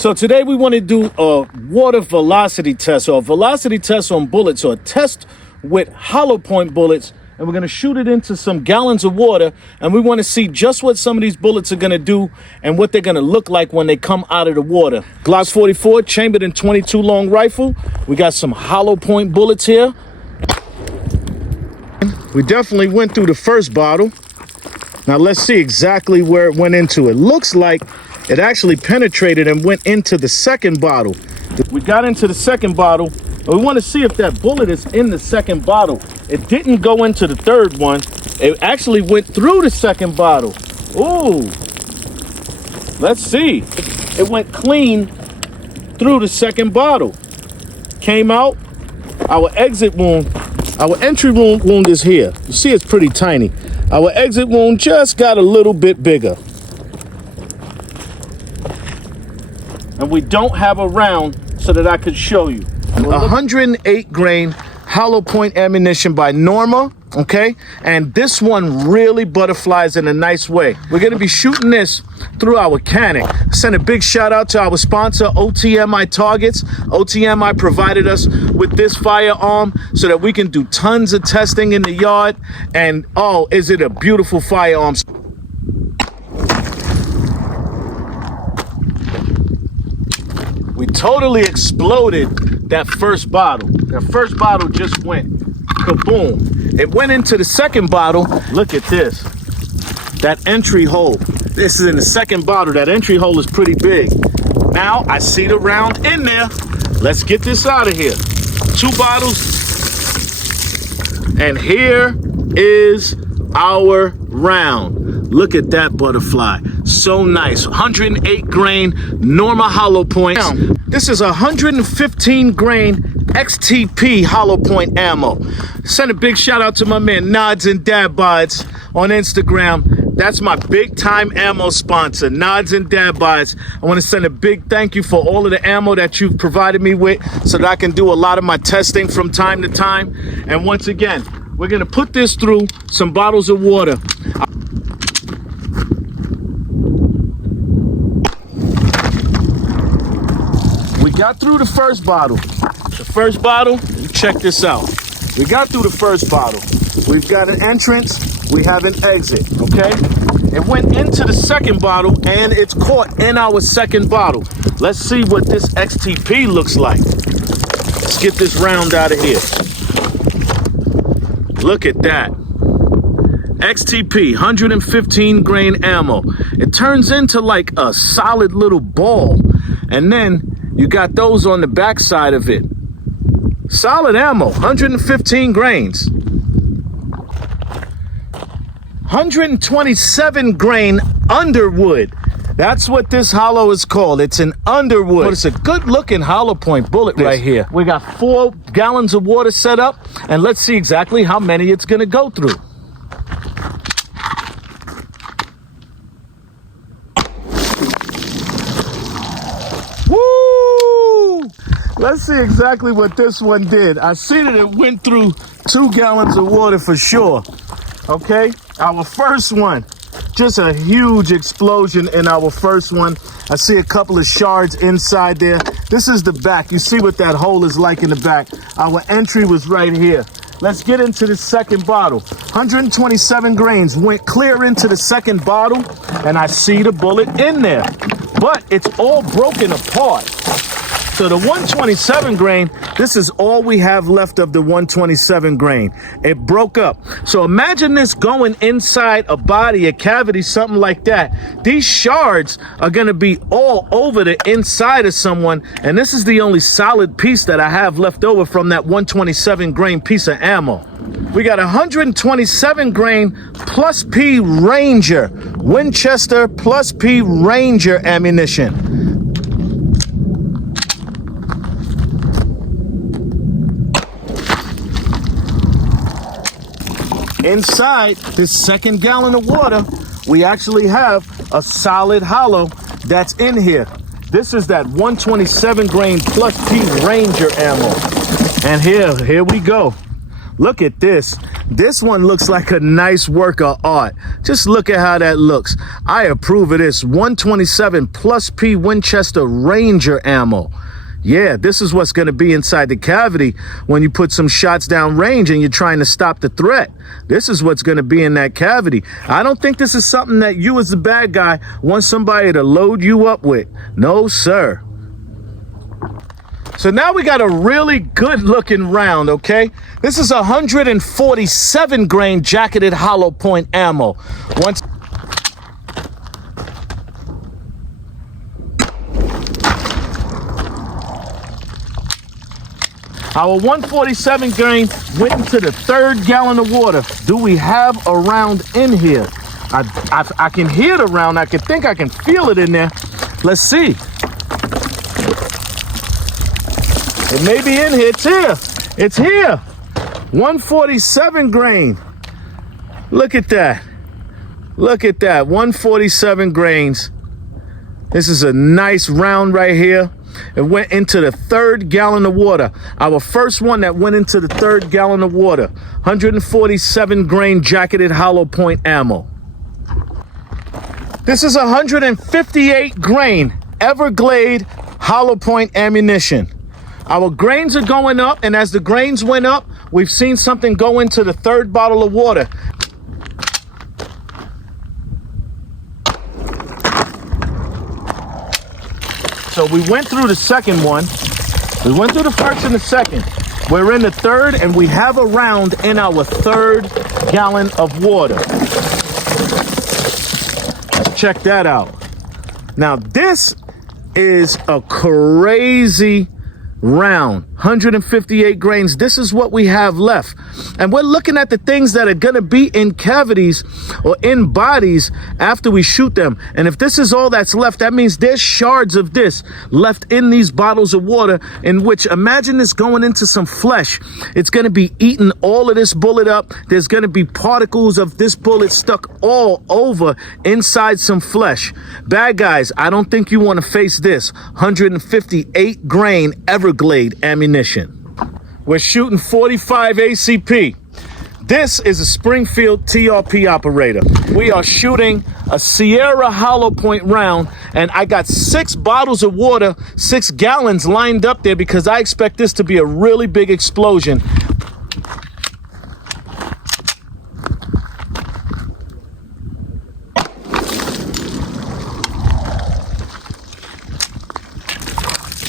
So today we want to do a water velocity test, or a velocity test on bullets, or a test with hollow point bullets. And we're going to shoot it into some gallons of water. And we want to see just what some of these bullets are going to do and what they're going to look like when they come out of the water. Glock 44 chambered in .22 long rifle. We got some hollow point bullets here. We definitely went through the first bottle. Now let's see exactly where it went into. It looks like it actually penetrated and went into the second bottle. We got into the second bottle. We want to see if that bullet is in the second bottle. It didn't go into the third one. It actually went through the second bottle. Ooh. Let's see. It went clean through the second bottle. Came out. Our exit wound, our entry wound is here. You see it's pretty tiny. Our exit wound just got a little bit bigger. And we don't have a round so that I could show you. 108 grain hollow point ammunition by Norma, okay? And this one really butterflies in a nice way. We're gonna be shooting this through our Canic. Send a big shout out to our sponsor, OTMI Targets. OTMI provided us with this firearm so that we can do tons of testing in the yard. And oh, is it a beautiful firearm. We totally exploded that first bottle. That first bottle just went kaboom. It went into the second bottle. Look at this. That entry hole. This is in the second bottle. That entry hole is pretty big. Now I see the round in there. Let's get this out of here. 2 bottles. And here is our round. Look at that butterfly. So nice. 108 grain Norma hollow point. This is 115 grain XTP hollow point ammo. Send a big shout out to my man Nods and Dad Bods on Instagram. That's my big time ammo sponsor, Nods and Dad Bods. I want to send a big thank you for all of the ammo that you've provided me with so that I can do a lot of my testing from time to time. And once again, we're going to put this through some bottles of water. We got through the first bottle. The first bottle, check this out. We got through the first bottle. We've got an entrance, we have an exit, okay? It went into the second bottle and it's caught in our second bottle. Let's see what this XTP looks like. Let's get this round out of here. Look at that. XTP, 115 grain ammo. It turns into like a solid little ball. And then you got those on the back side of it. Solid ammo, 115 grains. 127 grain Underwood. That's what this hollow is called. It's an Underwood. But it's a good looking hollow point bullet right here. We got 4 gallons of water set up, and let's see exactly how many it's gonna go through. Woo! Let's see exactly what this one did. I see that it went through 2 gallons of water for sure. Okay, our first one. Just a huge explosion in our first one. I see a couple of shards inside there. This is the back. You see what that hole is like in the back. Our entry was right here. Let's get into the second bottle. 127 grains went clear into the second bottle, and I see the bullet in there. But it's all broken apart. So the 127 grain, this is all we have left of the 127 grain. It broke up. So imagine this going inside a body, a cavity, something like that. These shards are gonna be all over the inside of someone, and this is the only solid piece that I have left over from that 127 grain piece of ammo. We got 127 grain plus P Ranger, Winchester plus P Ranger ammunition. Inside this second gallon of water, we actually have a solid hollow that's in here. This is that 127 grain plus P Ranger ammo. And here we go. Look at this. This one looks like a nice work of art. Just look at how that looks. I approve of this. 127 plus P Winchester Ranger ammo. Yeah, this is what's going to be inside the cavity when you put some shots down range and you're trying to stop the threat. This is what's going to be in that cavity. I don't think this is something that you as the bad guy want somebody to load you up with. No, sir. So now we got a really good looking round, okay? This is 147 grain jacketed hollow point ammo. Our 147 grain went into the 3rd gallon of water. Do we have a round in here? I can hear the round. I can think I can feel it in there. Let's see. It may be in here. It's here. It's here. 147 grain. Look at that. Look at that. 147 grains. This is a nice round right here. It went into the 3rd gallon of water. Our first one that went into the 3rd gallon of water. 147 grain jacketed hollow point ammo. This is 158 grain Everglade hollow point ammunition. Our grains are going up, and as the grains went up, we've seen something go into the 3rd bottle of water. So we went through the second one. We went through the first and the second. We're in the 3rd, and we have a round in our 3rd gallon of water. Let's check that out. Now, this is a crazy round. 158 grains. This is what we have left. And we're looking at the things that are going to be in cavities or in bodies after we shoot them. And if this is all that's left, that means there's shards of this left in these bottles of water, in which, imagine this going into some flesh. It's going to be eating all of this bullet up. There's going to be particles of this bullet stuck all over inside some flesh. Bad guys, I don't think you want to face this. 158 grain Everglade ammunition. We're shooting 45 ACP. This is a Springfield TRP operator. We are shooting a Sierra hollow point round, and I got 6 bottles of water, 6 gallons lined up there because I expect this to be a really big explosion.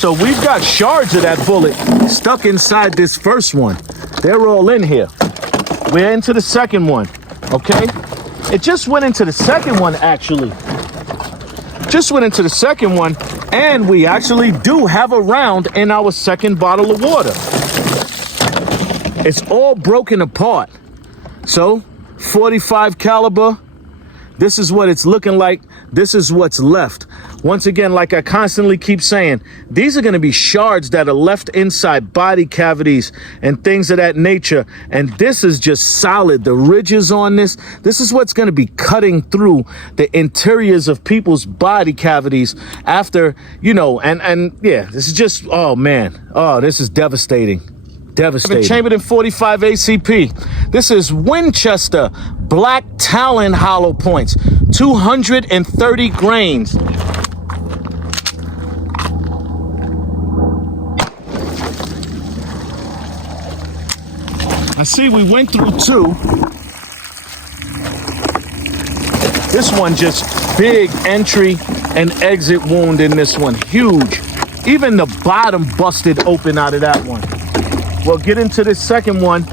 So we've got shards of that bullet stuck inside this first one. They're all in here. We're into the second one, okay? It just went into the second one, actually. Just went into the second one, and we actually do have a round in our 2nd bottle of water. It's all broken apart. So, 45 caliber. This is what it's looking like. This is what's left. Once again, like I constantly keep saying, these are going to be shards that are left inside body cavities and things of that nature. And this is just solid. The ridges on this is what's going to be cutting through the interiors of people's body cavities after, you know, and yeah, this is just, oh man, oh, this is devastating. Devastating. Chambered in 45 ACP. This is Winchester Black Talon hollow points, 230 grains. I see we went through 2. This one just big entry and exit wound in this one. Huge. Even the bottom busted open out of that one. We'll get into this second one,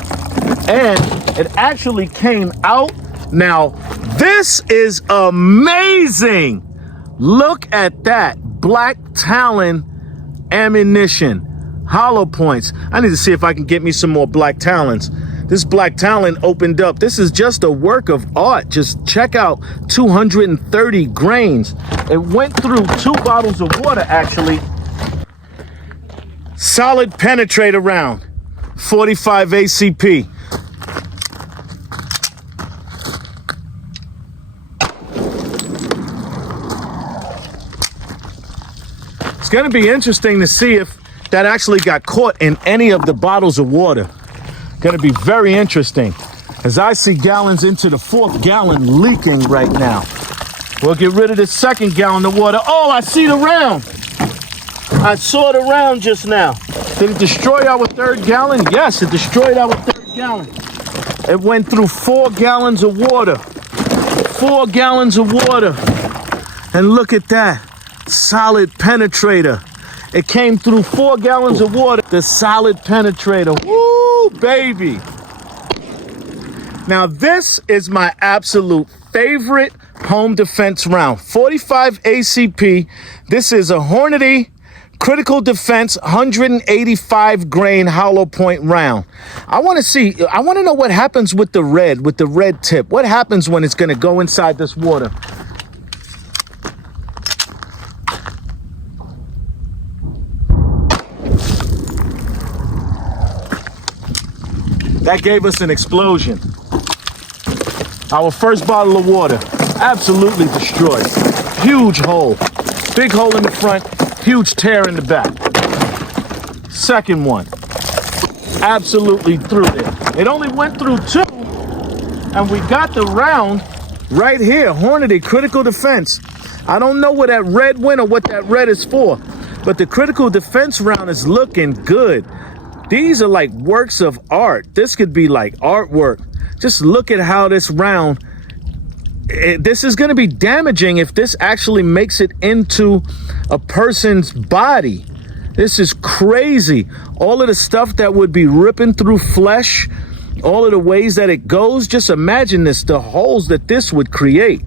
and it actually came out. Now, this is amazing. Look at that. Black Talon ammunition. Hollow points. I need to see if I can get me some more Black Talons. This Black Talon opened up. This is just a work of art. Just check out 230 grains. It went through 2 bottles of water, actually. Solid Penetrator round. 45 ACP. It's going to be interesting to see if that actually got caught in any of the bottles of water. Going to be very interesting as I see gallons into the 4th gallon leaking right now. We'll get rid of the 2nd gallon of water. Oh, I see the round. I saw the round just now. Did it destroy our 3rd gallon? Yes, it destroyed our 3rd gallon. It went through 4 gallons of water. 4 gallons of water. And look at that. Solid penetrator. It came through 4 gallons of water. The solid penetrator. Woo, baby. Now, this is my absolute favorite home defense round. 45 ACP. This is a Hornady Critical Defense 185 grain hollow point round. I want to know what happens with the red tip. What happens when it's going to go inside this water? That gave us an explosion. Our first bottle of water, absolutely destroyed. Huge hole. Big hole in the front, huge tear in the back. Second one, absolutely through there. It only went through 2, and we got the round right here, Hornady Critical Defense. I don't know where that red went or what that red is for, but the Critical Defense round is looking good. These are like works of art. This could be like artwork. Just look at how this round, this is going to be damaging if this actually makes it into a person's body. This is crazy. All of the stuff that would be ripping through flesh, all of the ways that it goes. Just imagine this, the holes that this would create.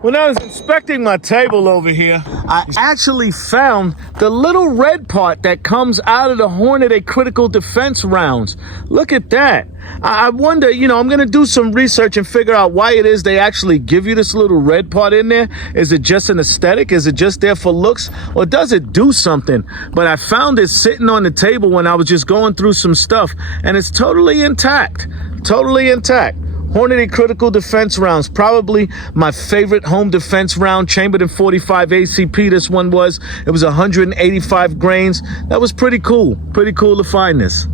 When I was inspecting my table over here, I actually found the little red part that comes out of the Hornady Critical Defense rounds. Look at that. I wonder, I'm going to do some research and figure out why it is they actually give you this little red part in there. Is it just an aesthetic? Is it just there for looks? Or does it do something? But I found it sitting on the table when I was just going through some stuff, and it's totally intact. Totally intact. Hornady Critical Defense rounds, probably my favorite home defense round, chambered in 45 ACP. This one was. It was 185 grains. That was pretty cool. Pretty cool to find this.